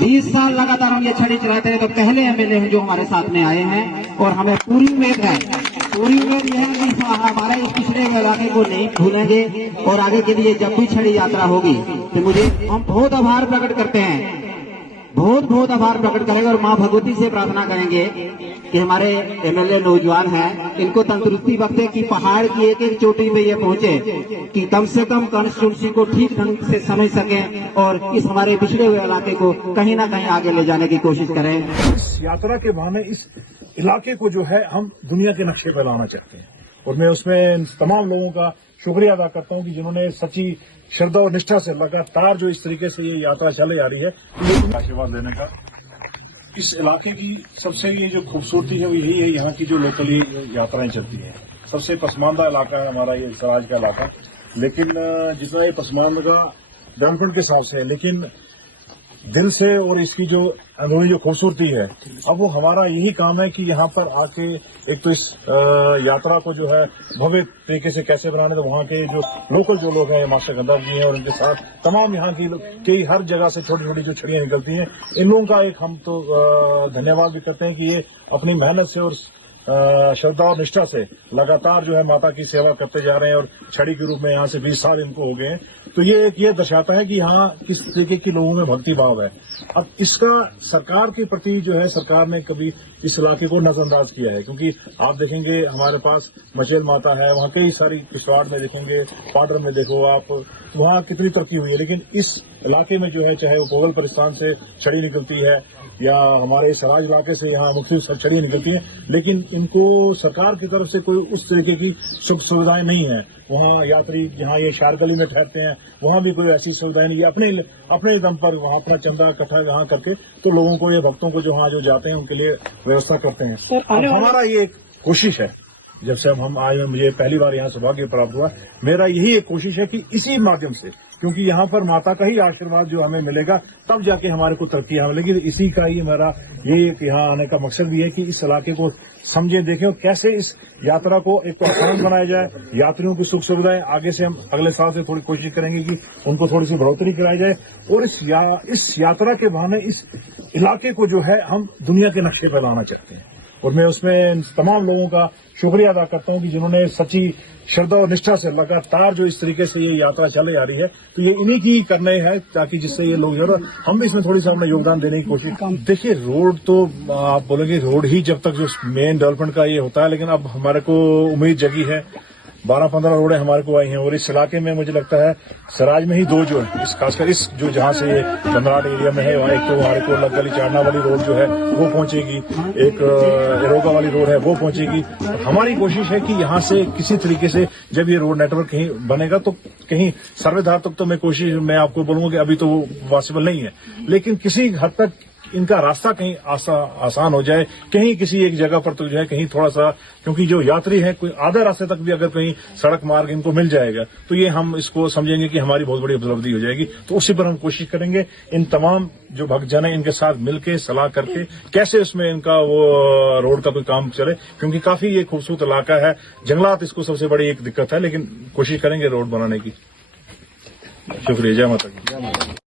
20 साल लगातार हम ये छड़ी चलाते हैं, तो पहले एमएलए जो हमारे साथ में आए हैं और हमें पूरी उम्मीद है यह है कि हमारे इस पिछड़े इलाके को नहीं भूलेंगे और आगे के लिए जब भी छड़ी यात्रा होगी तो हम बहुत आभार प्रकट करते हैं, बहुत आभार प्रकट करेंगे और माँ भगवती से प्रार्थना करेंगे कि हमारे एमएलए नौजवान हैं, इनको तंदुरुस्ती बख्शे कि पहाड़ की एक एक चोटी पे ये पहुंचे कि कम से कम कॉन्स्टिट्यूंसी को ठीक ढंग से समझ सकें और इस हमारे पिछड़े हुए इलाके को कहीं ना कहीं आगे ले जाने की कोशिश करें। इस यात्रा के बहाने इस इलाके को जो है हम दुनिया के नक्शे पर लाना चाहते हैं और मैं उसमें तमाम लोगों का शुक्रिया अदा करता हूं कि जिन्होंने सच्ची श्रद्धा और निष्ठा से लगातार जो इस तरीके से ये यात्रा चले आ रही है, तो आशीर्वाद लेने का। इस इलाके की सबसे ये जो खूबसूरती है वो यही है, यहाँ की जो लोकल यात्राएं चलती हैं। सबसे पसमानदा इलाका है हमारा ये सराज का इलाका, लेकिन जितना ये पसमानदा डेवलपमेंट के हिसाब से है, लेकिन दिल से और इसकी जो अंदरूनी जो खूबसूरती है, अब वो हमारा यही काम है कि यहाँ पर आके एक तो इस यात्रा को जो है भव्य तरीके से कैसे बनाने, तो वहाँ के जो लोकल जो लोग हैं, मास्टर गंदार जी हैं और उनके साथ तमाम यहाँ की कई हर जगह से छोटी छोटी जो छड़ियाँ निकलती हैं, इन लोगों का एक हम तो धन्यवाद भी करते हैं कि ये अपनी मेहनत से और श्रद्धा और निष्ठा से लगातार जो है माता की सेवा करते जा रहे हैं और छड़ी के रूप में यहाँ से 20 साल इनको हो गए हैं। तो ये दर्शाता है कि यहाँ किस तरीके की लोगों में भक्ति भाव है। अब इसका सरकार के प्रति जो है सरकार ने कभी इस इलाके को नजरअंदाज किया है, क्योंकि आप देखेंगे हमारे पास मचेल माता है, वहाँ कई सारी किश्तवाड़ में देखेंगे, पाडर में देखो आप, वहाँ कितनी तरक्की हुई है, लेकिन इस इलाके में जो है चाहे वो पोगल परिस्थान से छड़ी निकलती है या हमारे सराज इलाके से यहाँ मुख्तलिफ छड़ियाँ निकलती हैं, लेकिन इनको सरकार की तरफ से कोई उस तरीके की सुख सुविधाएं नहीं है। वहाँ यात्री जहाँ ये शार गली में ठहरते हैं वहाँ भी कोई ऐसी सुविधाएं नहीं है। अपने दम पर वहाँ अपना चंदा इकट्ठा यहाँ करके तो लोगों को, ये भक्तों को जो वहाँ जो जाते हैं उनके लिए व्यवस्था करते हैं। हमारा ये एक कोशिश है, जब से हम आए हैं, मुझे पहली बार यहाँ सौभाग्य प्राप्त हुआ, मेरा यही एक कोशिश है कि इसी माध्यम से, क्योंकि यहाँ पर माता का ही आशीर्वाद जो हमें मिलेगा तब जाके हमारे को तरक्की मिलेगी, इसी का ही मेरा यही यहाँ आने का मकसद भी है कि इस इलाके को समझें, देखें और कैसे इस यात्रा को एक तो आसान बनाया जाए, यात्रियों की सुख सुविधाएं आगे से हम अगले साल से थोड़ी कोशिश करेंगे कि उनको थोड़ी सी बढ़ोतरी कराई जाए और इस यात्रा के बहाने इस इलाके को जो है हम दुनिया के नक्शे पर लाना चाहते हैं और मैं उसमें तमाम लोगों का शुक्रिया अदा करता हूं कि जिन्होंने सच्ची श्रद्धा और निष्ठा से लगातार जो इस तरीके से ये यात्रा चले आ रही है, तो ये इन्हीं की करने है ताकि जिससे ये लोग जो हम भी इसमें थोड़ी सा अपना योगदान देने की कोशिश। देखिए रोड तो आप बोलेंगे रोड ही जब तक जो मेन डेवलपमेंट का ये होता है, लेकिन अब हमारे को उम्मीद जगी है, 12-15 रोडें हमारे को आई हैं और इस इलाके में मुझे लगता है सराज में ही 2 जो है, खासकर इस जो जहां से ये बंदराट एरिया में है, वहाँ एक तो हमारे को गली चाड़ना वाली रोड जो है वो पहुंचेगी, एक एरोगा वाली रोड है वो पहुंचेगी। हमारी कोशिश है कि यहाँ से किसी तरीके से जब ये रोड नेटवर्क कहीं बनेगा तो कहीं सर्वेधार तक तो मैं आपको बोलूंगा कि अभी तो वो पॉसिबल नहीं है, लेकिन किसी हद तक इनका रास्ता कहीं आसान हो जाए, कहीं किसी एक जगह पर तो जो है कहीं थोड़ा सा, क्योंकि जो यात्री है कोई आधे रास्ते तक भी अगर कहीं सड़क मार्ग इनको मिल जाएगा तो ये हम इसको समझेंगे कि हमारी बहुत बड़ी उपलब्धि हो जाएगी। तो उसी पर हम कोशिश करेंगे इन तमाम जो भक्तजन है इनके साथ मिलकर सलाह करके कैसे उसमें इनका वो रोड का कोई काम चले, क्योंकि काफी ये खूबसूरत इलाका है, जंगलात इसको सबसे बड़ी एक दिक्कत है, लेकिन कोशिश करेंगे रोड बनाने की। शुक्रिया, जय माता दी।